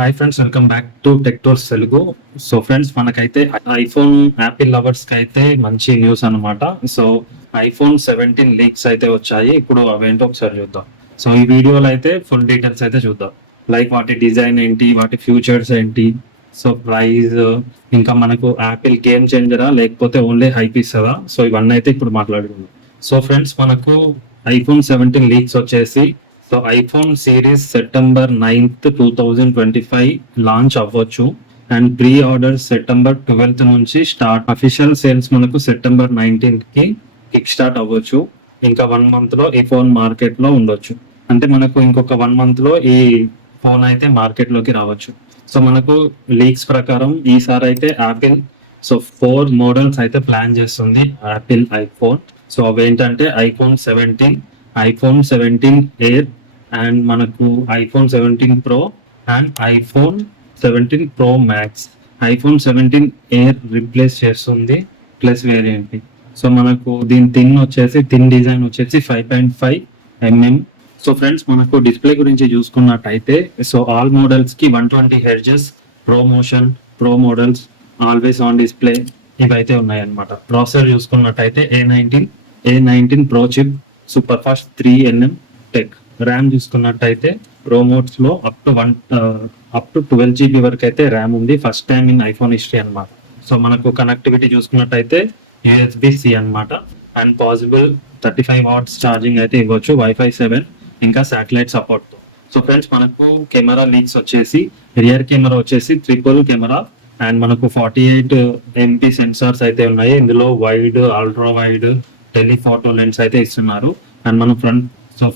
Hi friends, welcome back to tech tours Telugu. So friends, మనకైతే iPhone Apple lovers కి అయితే మంచి న్యూస్ అనమాట. సో ఐఫోన్ 17 లీక్స్ అయితే వచ్చాయి. ఇప్పుడు అవేంటో ఒకసారి చూద్దాం. సో ఈ వీడియోలో అయితే ఫుల్ డీటెయిల్స్ అయితే చూద్దాం. లైక్ వాటి డిజైన్ ఏంటి, వాటి ఫ్యూచర్స్ ఏంటి, సో ప్రైస్, ఇంకా మనకు యాపిల్ గేమ్ చేంజరా లేకపోతే ఓన్లీ హైప్ ఇస్తుందా, సో ఇవన్నీ అయితే ఇప్పుడు మాట్లాడుకుందాం. సో ఫ్రెండ్స్, మనకు ఐఫోన్ 17 లీక్స్ వచ్చేసి, so iPhone series September 9th 2025 launch అవ్వచ్చు. And pre order September 12th నుంచి స్టార్ట్. అఫీషియల్ సేల్స్ మనకు సెప్టెంబర్ 19th కి కిక్ స్టార్ట్ అవ్వచ్చు. ఇంకా 1 month లో ఈ ఫోన్ మార్కెట్ లో ఉండొచ్చు. అంటే మనకు ఇంకొక 1 month లో ఈ ఫోన్ అయితే మార్కెట్ లోకి రావచ్చు. సో మనకు లీక్స్ ప్రకారం ఈసారి అయితే యాపిల్ 4 మోడల్స్ అయితే ప్లాన్ చేస్తుంది యాపిల్ ఐఫోన్. సో అవేంటంటే ఐఫోన్ 17, ఐఫోన్ 17 ఎయిర్, అండ్ మనకు iPhone 17 pro and iPhone 17 pro max. IPhone 17 air replace చేస్తుంది ప్లస్ వేరియంట్. సో మనకు దీని థిన్ డిజైన్ వచ్చేసి 5.5 mm. సో ఫ్రెండ్స్, మనకు డిస్ప్లే గురించి చూసుకున్నట్టయితే, సో ఆల్ మోడల్స్ కి 120 Hz pro models always on display ఇవైతే ఉన్నాయన్నమాట. ప్రాసెసర్ చూసుకున్నట్టయితే A19 pro chip, super fast 3nm tech. RAM చూసుకున్నట్టయితే ప్రో మోడ్స్ లో అప్ టు 12 GB వరకు అయితే ర్యామ్ ఉంది. First time in iPhone history అనమాట. సో మనకు కనెక్టివిటీ చూసుకున్నట్టయితే USB-C అనమాట. అండ్ పాసిబుల్ 35 watts ఛార్జింగ్ అయితే ఇవ్వచ్చు, Wi-Fi 7 ఇంకా శాటిలైట్ సపోర్ట్ తో. సో ఫ్రెండ్స్, మనకు కెమెరా లీక్స్ వచ్చేసి, రియర్ కెమెరా వచ్చేసి ట్రిపుల్ కెమెరా అండ్ మనకు 48 MP సెన్సార్స్ అయితే ఉన్నాయి. ఇందులో wide, ultra wide, telephoto lens అయితే ఇస్తున్నారు. అండ్ మన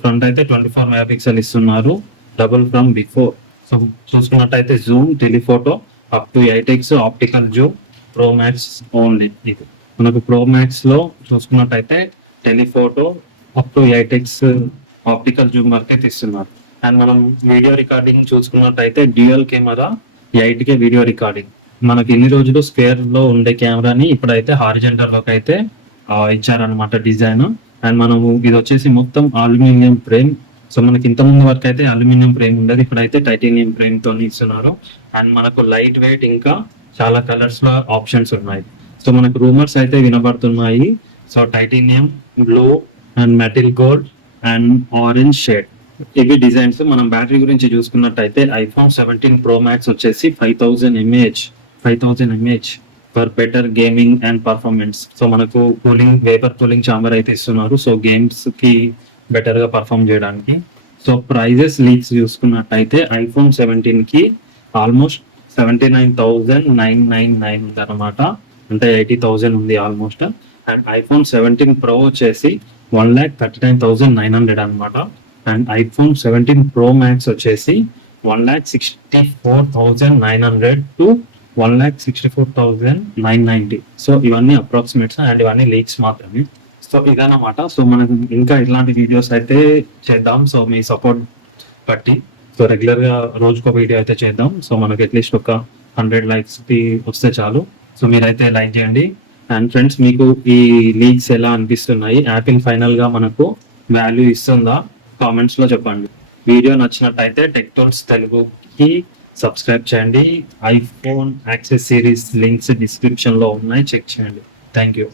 ఫ్రంట్ అయితే 24 MP ఇస్తున్నారు, డబుల్ ఫ్రమ్ బిఫోర్. సో చూసుకున్నట్టయితే Zoom, telephoto up to 8x optical Zoom. Pro max only ఇది. మనకు ప్రో మ్యాక్స్ లో చూసుకున్నట్టయితే telephoto up to 8x optical Zoom వరకు అయితే ఇస్తున్నారు. అండ్ మనం వీడియో రికార్డింగ్ చూసుకున్నట్టయితే dual camera 8K video recording. మనకి ఇన్ని రోజులు స్క్వేర్ లో ఉండే కెమెరాని ఇప్పుడైతే హారిజెంటల్ లోకి అయితే ఇచ్చారనమాట డిజైన్. అండ్ మనము ఇది వచ్చేసి మొత్తం అల్యూమినియం ఫ్రేమ్. సో మనకి ఇంత ముందు వరకు అయితే అల్యూమినియం ఫ్రేమ్ ఉండదు, ఇప్పుడైతే టైటానియం ఫ్రేమ్ తో ఇస్తున్నారు. అండ్ మనకు లైట్ వెయిట్ ఇంకా చాలా కలర్స్ లో ఆప్షన్స్ ఉన్నాయి. సో మనకు రూమర్స్ అయితే వినబడుతున్నాయి. So titanium, blue and metal gold and orange shade, ఇవి డిజైన్స్. మనం బ్యాటరీ గురించి చూసుకున్నట్టయితే ఐఫోన్ 17 ప్రో మ్యాక్స్ వచ్చేసి 5000 mAh for better gaming and performance. So మనకు వేపర్ కూలింగ్ చాంబర్ అయితే ఇస్తున్నారు, సో గేమ్స్ కి బెటర్ గా పర్ఫార్మ్ చేయడానికి. సో ప్రైజెస్ లీక్స్ చూసుకున్నట్టయితే ఐఫోన్ 17 కి ఆల్మోస్ట్ 79,999 ఉంది అనమాట. అంటే 80,000 ఉంది ఆల్మోస్ట్. అండ్ ఐఫోన్ 17 ప్రో వచ్చేసి 1,39,900 అనమాట. అండ్ ఐఫోన్ 17 ప్రో మ్యాక్స్ వచ్చేసి 1,64,900 to 1,64,990. సో ఇవన్నీ అప్రాక్సిమేట్స్ అండ్ ఇవన్నీ లీక్స్ మాత్రమే. సో ఇదన్నమాట. సో మనం ఇంకా ఇట్లాంటి వీడియోస్ అయితే చేద్దాం. సో మీ సపోర్ట్ బట్టి సో రెగ్యులర్ గా రోజుకో వీడియో అయితే చేద్దాం. సో మనకి అట్లీస్ట్ ఒక 100 likes వస్తే చాలు. సో మీరైతే లైక్ చేయండి. అండ్ ఫ్రెండ్స్, మీకు ఈ లీక్స్ ఎలా అనిపిస్తున్నాయి? యాపిల్ ఫైనల్ గా మనకు వాల్యూ ఇస్తుందా? కామెంట్స్ లో చెప్పండి. వీడియో నచ్చినట్టయితే టెక్ టూర్స్ తెలుగుకి సబ్స్క్రైబ్ చేయండి. IPhone access series links description లో ఉన్నాయి, చెక్ చేయండి. Thank you.